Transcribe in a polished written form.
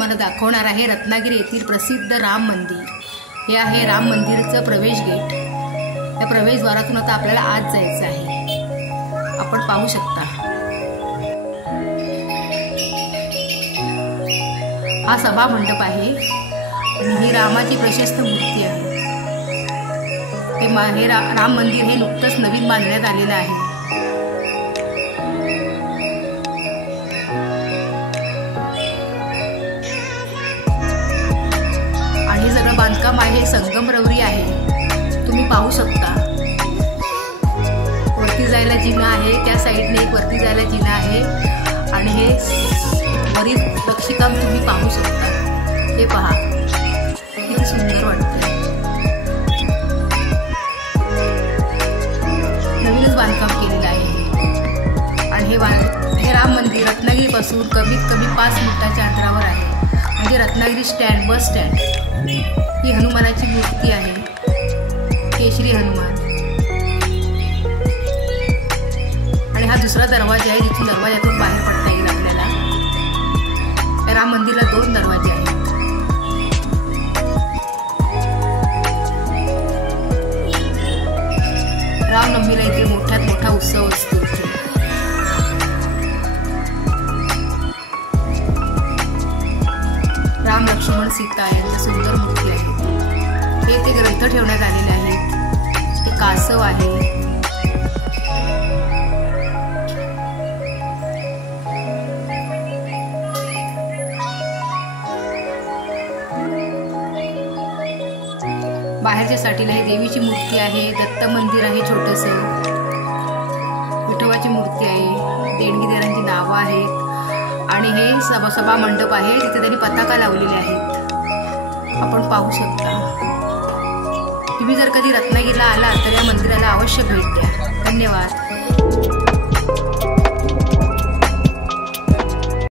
तुम्हाला दाखवणार आहे रत्नागिरी येथील प्रसिद्ध राम मंदिर। हे आहे राम मंदिरचं प्रवेश गेट। या प्रवेशद्वारातून आता आपल्याला आत जायचं आहे। आपण पाहू शकता हा सभा मंडप आहे आणि ही रामाची प्रशस्त मूर्ती आहे। हे राम मंदिर हे नुकतंच नवीन बांधण्यात आलेलं आहे। आणि हे सगळं बांधकाम आहे संगमरवरी आहे। तुम्ही पाहू शकता वरती जायला जिना आहे, त्या साईडने एक वरती जायला जिना आहे आणि हे वरील नक्षीकाम तुम्ही पाहू शकता। हे पहा किती सुंदर वाटतंय। नवीनच बांधकाम केलेलं आहे आणि हे राम मंदिर रत्नागिरीपासून कमीत कमी 5 मिनिटाच्या अंतरावर आहे। म्हणजे रत्नागिरी स्टँड, बस स्टँड। ही हनुमानाची मूर्ती आहे, केशरी हनुमान। आणि हा दुसरा दरवाजा आहे जिथून दरवाजातून बाहेर पडता येईल आपल्याला। या राम मंदिरला 2 दरवाजे आहेत। रामनवमीला इथे मोठ्यात मोठा उत्सव असतो। राम लक्ष्मण सीता यांच्या सुंदर मूर्ती आहेत। हे ते ग्रंथ ठेवण्यात आलेले आहेत। हे कासव आहे। बाहेरच्या साठीला हे देवीची मूर्ती आहे, दत्त मंदिर आहे छोटंसं, विठोबाची मूर्ती आहे, देणगीदारांची नावं आहेत आणि हे सभा मंडप आहे जिथे त्यांनी पताका लावलेले आहेत। आपण पाहू शकता। तुम्ही जर कधी रत्नागिरीला आला तर या मंदिराला अवश्य भेट द्या। धन्यवाद।